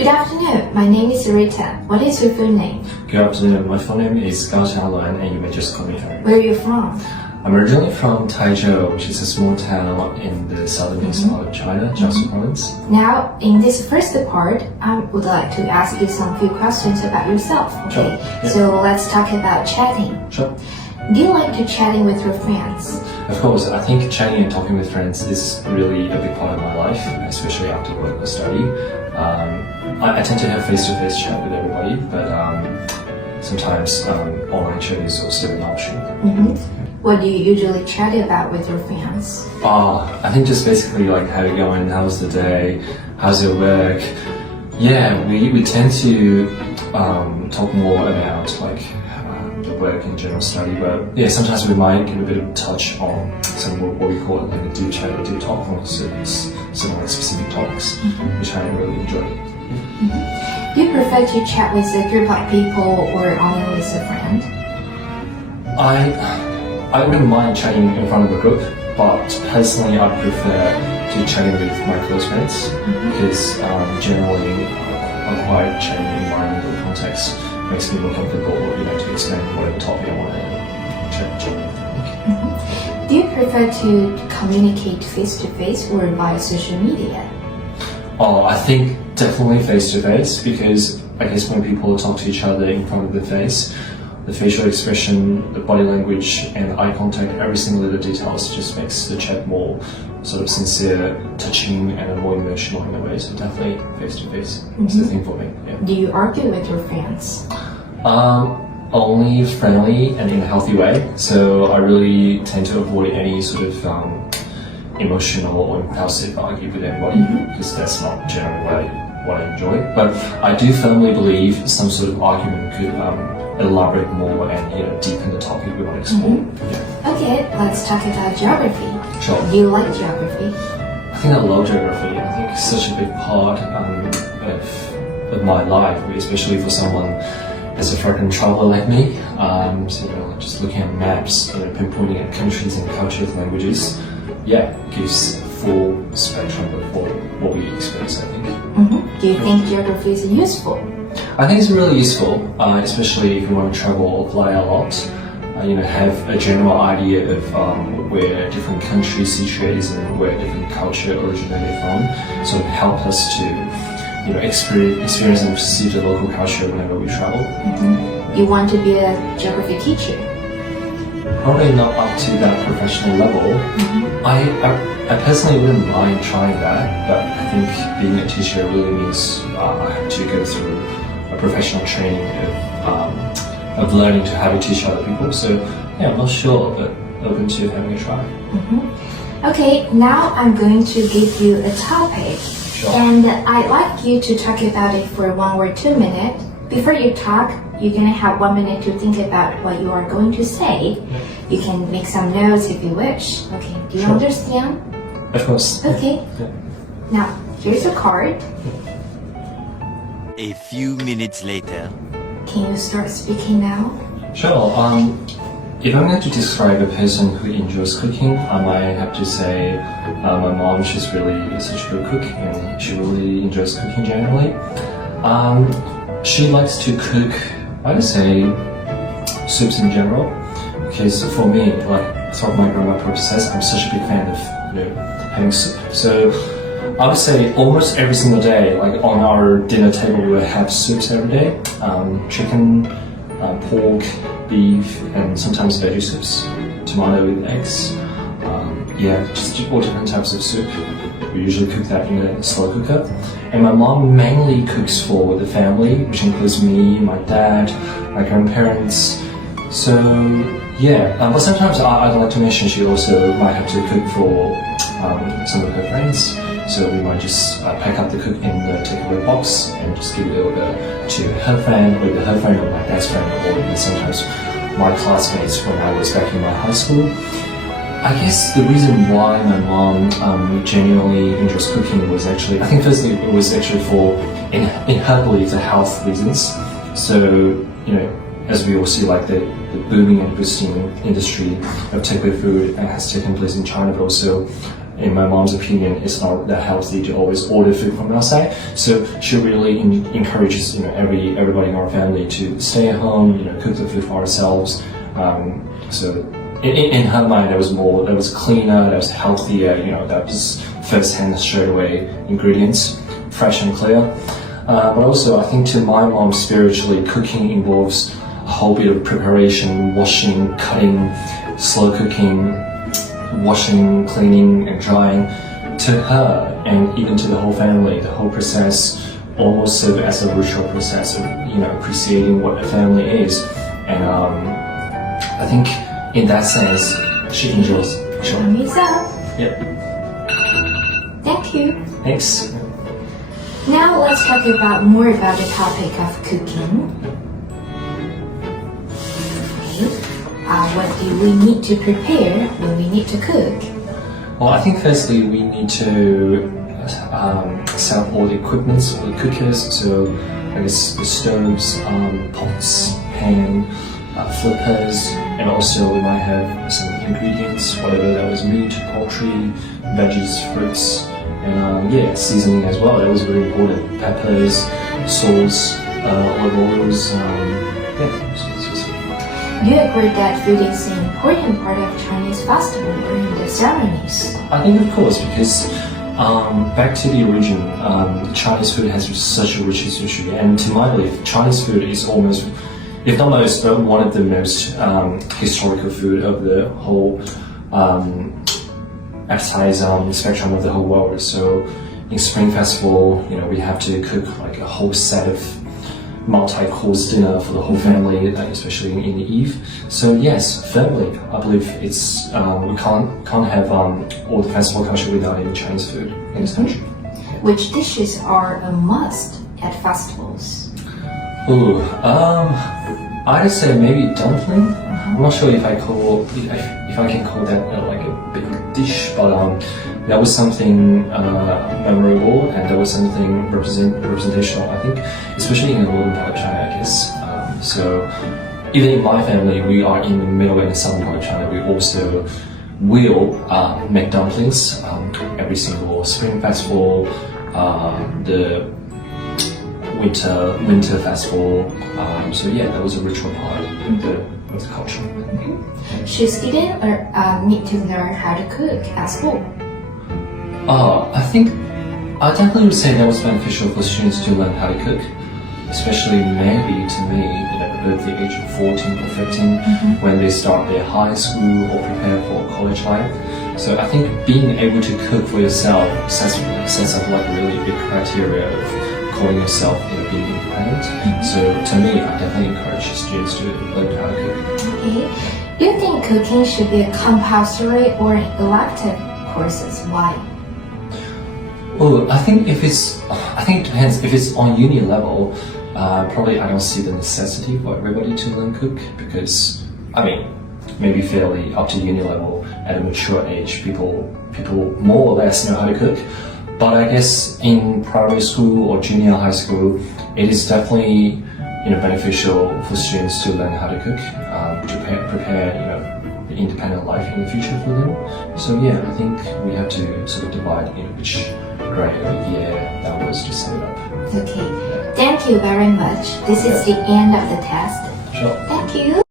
Good afternoon, my name is Rita. What is your full name? Good afternoon, my full name is Gao Xiaoluan and you may just call me her. Where are you from? I'm originally from Taizhou, which is a small town in the southernmost part of China, Jiangsu province. Now, in this first part, I would like to ask you some few questions about yourself. Okay, Sure. Yeah. So let's talk about chatting. Sure. Do you like to chatting with your friends? Of course, I think chatting and talking with friends is really a big part of my life, especially after work or study. I tend to have face-to-face chat with everybody, but sometimes online chat is also an option. What do you usually chat about with your friends? I think just basically like how you going, how's the day, how's your work. Yeah, we tend to talk more about like the work and general study, but yeah, sometimes we might get a bit of touch on some of what we call like a deep chat or deep talk on some like specific topics, which I really enjoy. Do you prefer to chat with a group of people or only with a friend? I wouldn't mind chatting in front of a group, but personally I prefer to chatting with my close friends because generally a quiet chatting environment or context makes me more comfortable, to explain whatever topic I want to chat. Do you prefer to communicate face-to-face or via social media? I think definitely face-to-face because I guess when people talk to each other in front of the face, the facial expression, the body language and eye contact, every single little details just makes the chat more sort of sincere, touching and more emotional in a way. So definitely face-to-face is the thing for me. Yeah. Do you argue with your friends? Only friendly and in a healthy way. So I really tend to avoid any sort of emotional or impulsive argument with anybody because that's not generally what I enjoy. But I do firmly believe some sort of argument could elaborate more and deepen the topic we want to explore. Yeah. Okay, let's talk about geography. Sure. Do you like geography? I think I love geography. I think it's such a big part of my life, especially for someone as a frequent traveler like me. Just looking at maps, pinpointing at countries and cultures, languages, gives full spectrum of what we experience, I think. Do you think geography is useful? I think it's really useful, especially if you want to travel or fly a lot. Have a general idea of where different countries situated and where different culture originated from. So it helps us to experience and see the local culture whenever we travel. You want to be a geography teacher? Probably not up to that professional level. I personally wouldn't mind trying that, but I think being a teacher really means I have to go through a professional training of learning to how to teach other people. So yeah, I'm not sure, but open to having a try. Okay, now I'm going to give you a topic. Sure. And I'd like you to talk about it for 1 or 2 minutes. Before you talk, you're going to have 1 minute to think about what you are going to say. You can make some notes if you wish. Okay, do you understand? Of course. Okay. Now, here's a card. A few minutes later. Can you start speaking now? Sure. If I'm going to describe a person who enjoys cooking, I might have to say my mom, she's really such a good cook and she really enjoys cooking generally. She likes to cook, I would say, soups in general, because for me, like throughout my growing up process, I'm such a big fan of having soup. So I would say almost every single day, like on our dinner table, we will have soups every day, chicken, pork, beef, and sometimes veggie soups, tomato with eggs. Just all different types of soup. We usually cook that in a slow cooker. And my mom mainly cooks for the family, which includes me, my dad, my grandparents. So but sometimes I'd like to mention she also might have to cook for some of her friends. So we might just pack up the cook in the takeaway box and just give it over to her friend, or either her friend or my dad's friend, or even sometimes my classmates when I was back in my high school. I guess the reason why my mom genuinely enjoys cooking was actually, I think firstly it was actually for, in her belief, the health reasons. So, as we all see, like the booming and boosting industry of takeaway food has taken place in China, but also in my mom's opinion, it's not that healthy to always order food from outside. So she really encourages everybody in our family to stay at home, cook the food for ourselves. So in her mind, that was cleaner, that was healthier. That was first-hand, straight-away ingredients, fresh and clear. But also, I think to my mom, spiritually, cooking involves a whole bit of preparation, washing, cutting, slow cooking, washing, cleaning, and drying. To her, and even to the whole family, the whole process almost serves as a ritual process of, appreciating what a family is. And I think in that sense, she enjoys. Sure. Thumbs up. Yeah. Thank you. Thanks. Now let's talk more about the topic of cooking. Okay. What do we need to prepare when we need to cook? Well, I think firstly we need to set up all the equipments, all the cookers. So I guess the stoves, pots, pan, flippers, and also we might have some ingredients, whatever that was, meat, poultry, veggies, fruits, and seasoning as well. That was very important. Peppers, sauce, olive oils. Do you agree that food is an important part of Chinese festival during the ceremonies? I think of course, because back to the origin, Chinese food has such a rich history, and to my belief, Chinese food is almost, if not most, but one of the most historical food of the whole appetite spectrum of the whole world. So in Spring Festival, we have to cook like a whole set of multi-course dinner for the whole family, especially in the eve. So yes, firmly, I believe it's we can't have all the festival culture without any Chinese food in this country. Which dishes are a must at festivals? Ooh, I'd say maybe dumpling. I'm not sure if I can call that like a big dish, but that was something memorable, and that was something representational, I think, especially in the northern part of China, I guess. So even in my family, we are in the middle and the southern part of China. We also will make dumplings every single Spring Festival, the winter festival. So yeah, that was a ritual part of the culture. Should students need to learn how to cook at school? I think I definitely would say that was beneficial for students to learn how to cook, especially maybe to me, at the age of 14 or 15, when they start their high school or prepare for college life. So I think being able to cook for yourself sets up like really big criteria of calling yourself being independent. So to me, I definitely encourage students to learn how to cook. Okay. Do you think cooking should be a compulsory or elective courses? Why? Well, I think it depends. If it's on uni level, probably I don't see the necessity for everybody to learn cook, because maybe fairly up to uni level at a mature age, people more or less know how to cook. But I guess in primary school or junior high school, it is definitely beneficial for students to learn how to cook, to prepare the independent life in the future for them. So yeah, I think we have to sort of divide which grade or year that was to set it up. Okay, thank you very much. This is the end of the test. Sure. Thank you.